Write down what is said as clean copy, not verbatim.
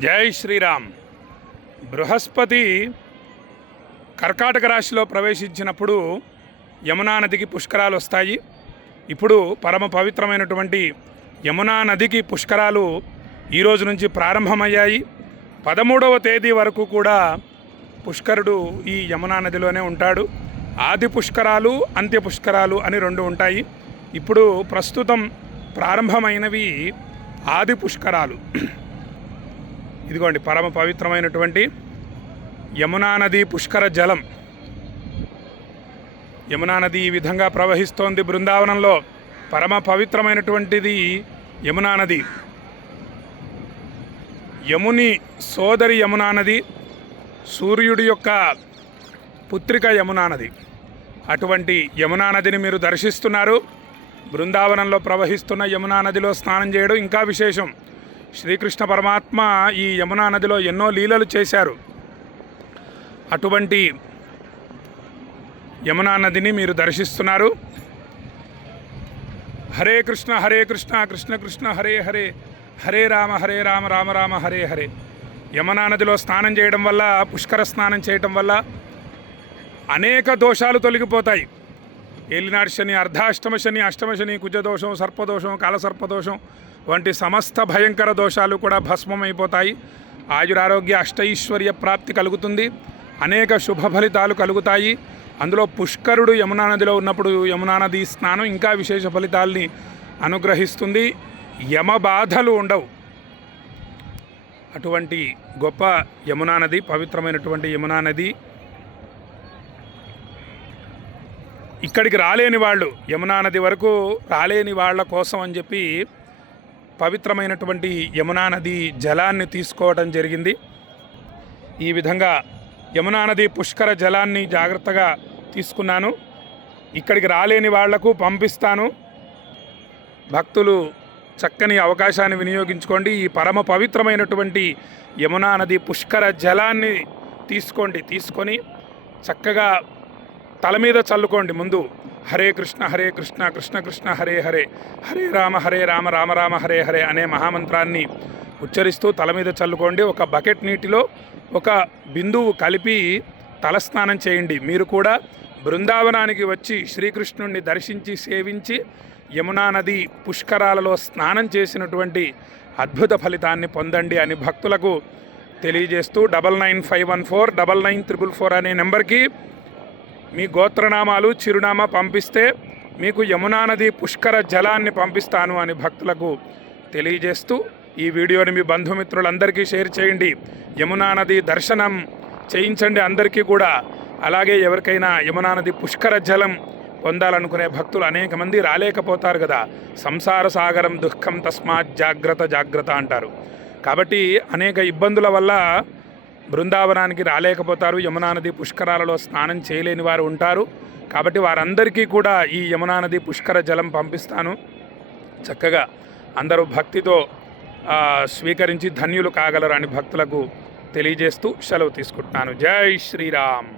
జై శ్రీరామ్. బృహస్పతి కర్కాటక రాశిలో ప్రవేశించినప్పుడు యమునా నదికి పుష్కరాలు వస్తాయి. ఇప్పుడు పరమ పవిత్రమైనటువంటి యమునా నదికి పుష్కరాలు ఈరోజు నుంచి ప్రారంభమయ్యాయి. 13వ తేదీ వరకు కూడా పుష్కరుడు ఈ యమునా నదిలోనే ఉంటాడు. ఆది పుష్కరాలు, అంత్య పుష్కరాలు అని రెండు ఉంటాయి. ఇప్పుడు ప్రస్తుతం ప్రారంభమైనవి ఆది పుష్కరాలు. ఇదిగోండి పరమ పవిత్రమైనటువంటి యమునా నది పుష్కర జలం. యమునా నది ఈ విధంగా ప్రవహిస్తోంది బృందావనంలో. పరమ పవిత్రమైనటువంటిది యమునా నది. యముని సోదరి యమునా నది, సూర్యుడి యొక్క పుత్రిక యమునా నది. అటువంటి యమునా నదిని మీరు దర్శిస్తున్నారు. బృందావనంలో ప్రవహిస్తున్న యమునా నదిలో స్నానం చేయడం ఇంకా విశేషం. శ్రీకృష్ణ పరమాత్మ ఈ యమునా నదిలో ఎన్నో లీలలు చేశారు. అటువంటి యమునా నదిని మీరు దర్శిస్తున్నారు. హరే కృష్ణ కృష్ణ కృష్ణ హరే హరే, హరే రామ రామ రామ హరే హరే. యమునా నదిలో స్నానం చేయడం వల్ల, పుష్కర స్నానం చేయటం వల్ల అనేక దోషాలు తొలగిపోతాయి. ఏలినాడు శని, అర్ధాష్టమ శని, అష్టమ శని, కుజదోషం, సర్పదోషం, కాలసర్పదోషం వంటి సమస్త భయంకర దోషాలు కూడా భస్మమైపోతాయి. ఆయురారోగ్య అష్టైశ్వర్య ప్రాప్తి కలుగుతుంది. అనేక శుభ ఫలితాలు కలుగుతాయి. అందులో పుష్కరుడు యమునా నదిలో ఉన్నప్పుడు యమునా నది స్నానం ఇంకా విశేష ఫలితాల్ని అనుగ్రహిస్తుంది. యమ బాధలు ఉండవు. అటువంటి గొప్ప యమునా నది, పవిత్రమైనటువంటి యమునా నది. ఇక్కడికి రాలేని వాళ్ళు, యమునా నది వరకు రాలేని వాళ్ళ కోసం అని చెప్పి పవిత్రమైనటువంటి యమునా నది జలాన్ని తీసుకోవడం జరిగింది. ఈ విధంగా యమునా నది పుష్కర జలాన్ని జాగ్రత్తగా తీసుకున్నాను. ఇక్కడికి రాలేని వాళ్లకు పంపిస్తాను. భక్తులు చక్కని అవకాశాన్ని వినియోగించుకోండి. ఈ పరమ పవిత్రమైనటువంటి యమునా నది పుష్కర జలాన్ని తీసుకొని చక్కగా తల మీద చల్లుకోండి. ముందు హరే కృష్ణ కృష్ణ కృష్ణ హరే హరే, హరే రామ రామ రామ హరే హరే అనే మహామంత్రాన్ని ఉచ్చరిస్తూ తల మీద చల్లుకోండి. ఒక బకెట్ నీటిలో ఒక బిందువు కలిపి తలస్నానం చేయండి. మీరు కూడా బృందావనానికి వచ్చి శ్రీకృష్ణుడిని దర్శించి సేవించి యమునా నది పుష్కరాలలో స్నానం చేసినటువంటి అద్భుత ఫలితాన్ని పొందండి అని భక్తులకు తెలియజేస్తూ 9951499344 అనే నెంబర్కి మీ గోత్రనామాలు, చిరునామా పంపిస్తే మీకు యమునా నది పుష్కర జలాన్ని పంపిస్తాను అని భక్తులకు తెలియజేస్తూ ఈ వీడియోని మీ బంధుమిత్రులందరికీ షేర్ చేయండి. యమునా నది దర్శనం చేయించండి అందరికీ కూడా. అలాగే ఎవరికైనా యమునా నది పుష్కర జలం పొందాలనుకునే భక్తులు అనేక మంది రాలేకపోతారు కదా. సంసార సాగరం దుఃఖం తస్మాత్ జాగ్రత్త అంటారు. కాబట్టి అనేక ఇబ్బందుల వల్ల బృందావనానికి రాలేకపోతారు. యమునా నది పుష్కరాలలో స్నానం చేయలేని వారు ఉంటారు. కాబట్టి వారందరికీ కూడా ఈ యమునా నది పుష్కర జలం పంపిస్తాను. చక్కగా అందరూ భక్తితో స్వీకరించి ధన్యులు కాగలరు అని భక్తులకు తెలియజేస్తూ సెలవు తీసుకుంటున్నాను. జై శ్రీరామ్.